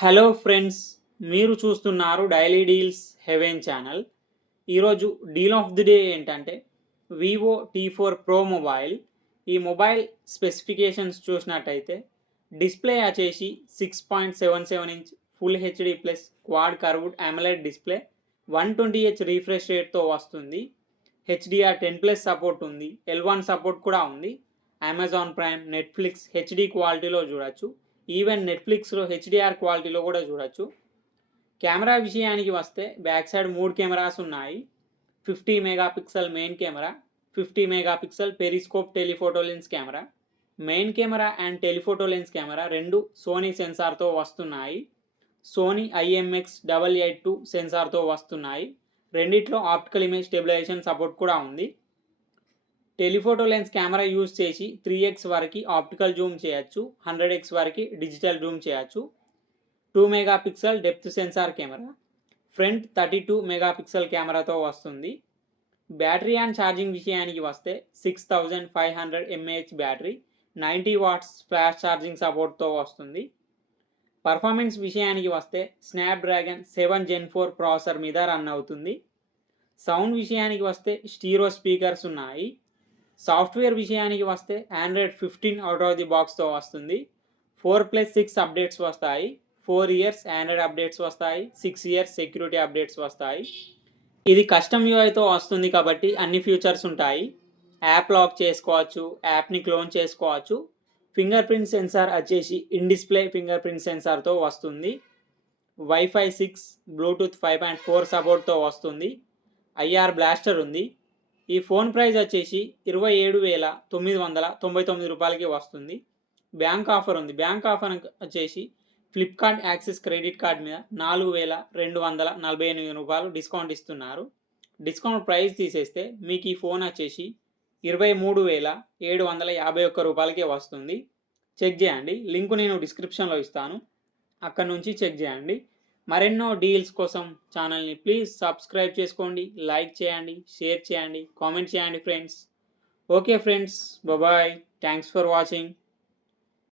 Hello friends, మీరు చూస్తున్నారు daily deals heaven channel. ఈరోజు డీల్ ఆఫ్ ది డే ఏంటంటే వివో T4 ప్రో మొబైల్. ఈ మొబైల్ స్పెసిఫికేషన్స్ చూసినట్టయితే డిస్ప్లే వచ్చేసి 6.77 inch full HD plus quad curved AMOLED display, 120Hz refresh రేట్తో వస్తుంది. HDR10+ సపోర్ట్ ఉంది, L1 సపోర్ట్ కూడా ఉంది. అమెజాన్ ప్రైమ్, నెట్ఫ్లిక్స్ హెచ్డి క్వాలిటీలో చూడొచ్చు. ఈవెన్ నెట్ఫ్లిక్స్లో హెచ్డిఆర్ క్వాలిటీలో కూడా చూడొచ్చు. కెమెరా విషయానికి వస్తే బ్యాక్ సైడ్ 3 కెమెరాస్ ఉన్నాయి. 50 megapixel main camera, 50 megapixel periscope telephoto lens camera. Main camera and telephoto lens camera రెండు సోనీ సెన్సార్తో వస్తున్నాయి. సోనీ IMX882 సెన్సార్తో వస్తున్నాయి. రెండిట్లో ఆప్టికల్ ఇమేజ్ స్టెబిలైజేషన్ సపోర్ట్ కూడా ఉంది. టెలిఫోటో లెన్స్ కెమెరా యూజ్ చేసి 3x వరకు ఆప్టికల్ జూమ్ చేయొచ్చు, 100x వరకు డిజిటల్ జూమ్ చేయొచ్చు. 2 megapixel depth sensor camera, front 32 megapixel కెమెరాతో వస్తుంది. బ్యాటరీ అండ్ ఛార్జింగ్ విషయానికి వస్తే 6500 mAh battery, 90 watts flash charging సపోర్ట్తో వస్తుంది. పర్ఫార్మెన్స్ విషయానికి వస్తే స్నాప్డ్రాగన్ 7 Gen 4 ప్రాసెసర్ మీద రన్ అవుతుంది. సౌండ్ విషయానికి వస్తే స్టీరియో స్పీకర్స్ ఉన్నాయి. సాఫ్ట్వేర్ విషయానికి వస్తే Android 15 అవుట్ ఆఫ్ ది బాక్స్తో వస్తుంది. 4+6 అప్డేట్స్ వస్తాయి. 4 years ఆండ్రాయిడ్ అప్డేట్స్ వస్తాయి, 6 years సెక్యూరిటీ అప్డేట్స్ వస్తాయి. ఇది కస్టమ్ యూఐతో వస్తుంది కాబట్టి అన్ని ఫీచర్స్ ఉంటాయి. యాప్ లాక్ చేసుకోవచ్చు, యాప్ని క్లోన్ చేసుకోవచ్చు. ఫింగర్ ప్రింట్ సెన్సార్ వచ్చేసి ఇన్ డిస్ప్లే ఫింగర్ ప్రింట్ సెన్సార్తో వస్తుంది. వైఫై 6, బ్లూటూత్ 5.4 సపోర్ట్తో వస్తుంది. IR బ్లాస్టర్ ఉంది. ఈ ఫోన్ ప్రైస్ వచ్చేసి 27,999 రూపాయలకి వస్తుంది. బ్యాంక్ ఆఫర్ ఉంది. బ్యాంక్ ఆఫర్ వచ్చేసి ఫ్లిప్కార్ట్ యాక్సిస్ క్రెడిట్ కార్డ్ మీద 4,248 రూపాయలు డిస్కౌంట్ ఇస్తున్నారు. డిస్కౌంట్ ప్రైస్ తీసేస్తే మీకు ఈ ఫోన్ వచ్చేసి 23,751 రూపాయలకే వస్తుంది. చెక్ చేయండి, లింక్ నేను డిస్క్రిప్షన్లో ఇస్తాను, అక్కడ నుంచి చెక్ చేయండి. మరెన్నో డీల్స్ కోసం ఛానల్ని ప్లీజ్ సబ్స్క్రైబ్ చేసుకోండి, లైక్ చేయండి, షేర్ చేయండి, కామెంట్ చేయండి friends. Okay friends, bye, thanks for watching.